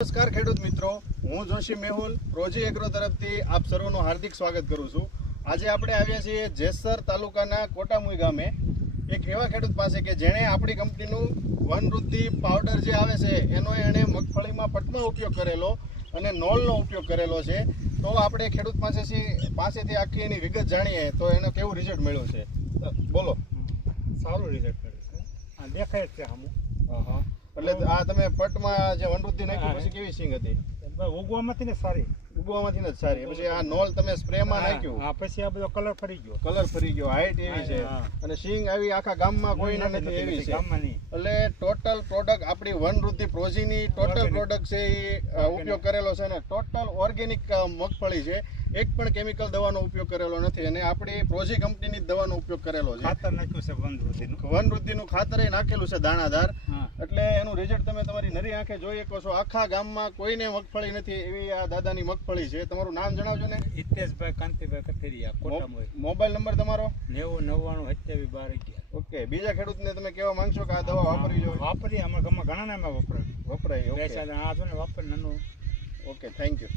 નમસ્કાર ખેડૂત મિત્રો, હું જોશી મેહુલ પ્રોજી એગ્રો તરફથી આપ સર્વનું હાર્દિક સ્વાગત કરું છું. આજે આપણે આવ્યા છીએ જેસર તાલુકાના કોટામુઈ ગામે એક એવા ખેડૂત પાસે કે જેણે આપણી કંપનીનું વનવૃદ્ધિ પાવડર જે આવે છે એનો એણે મગફળીમાં પટમાં ઉપયોગ કરેલો અને નોલનો ઉપયોગ કરેલો છે. તો આપણે ખેડૂત પાસેથી આખી એની વિગત જાણીએ તો એનો કેવું રિઝલ્ટ મળ્યું છે. બોલો. સારું રિઝલ્ટ મળ્યું છે. આ દેખાય જ છે આમું. એટલે આ તમે પટમાં જે વનવૃદ્ધિ નાખી પછી કેવી સિંગ હતી? ઉગવામાંથી ને સારી, ઉગવામાંથી જ સારી. પછી આ નોલ તમે સ્પ્રેમાં નાખ્યું, હા, પછી આ બધો કલર ફરી ગયો, હાઈટ એવી છે અને સિંગ આવી આખા ગામમાં કોઈને નથી એવી છે. ગામમાં નહીં. એટલે ટોટલ પ્રોડક્ટ આપણી વનવૃદ્ધિ પ્રોજીની ટોટલ પ્રોડક્ટ છે એ ઉપયોગ કરેલો છે અને ટોટલ ઓર્ગેનિક મગફળી છે. એક પણ કેમિકલ દવાનો ઉપયોગ કરેલો નથી અને આપણી પ્રોજી કંપનીની દવાનો ઉપયોગ કરેલો છે. ખાતર નાખ્યું છે વનવૃદ્ધિનું ખાતર નાખેલું છે દાણાદાર. એટલે એનું રિઝલ્ટ તમે તમારી નરી આંખે જોઈ શકો છો. આખા ગામમાં કોઈને મગફળી નથી એવી આ દાદાની મગફળી છે. તમારું નામ જણાવજો ને. હિતેશભાઈ કાંતિભાઈ કથિરિયા, કોટામોઈ. મોબાઈલ નંબર તમારો? 90 99 27 12 11. ઓકે. બીજા ખેડૂતને તમે કહેવા માંગશો કે આ દવા વાપરવી જોઈએ? વાપરીએ, અમારા ગામમાં ઘણા નામાં વપરાય. વપરાય. આ જો ને વાપર નાનું. Okay, thank you.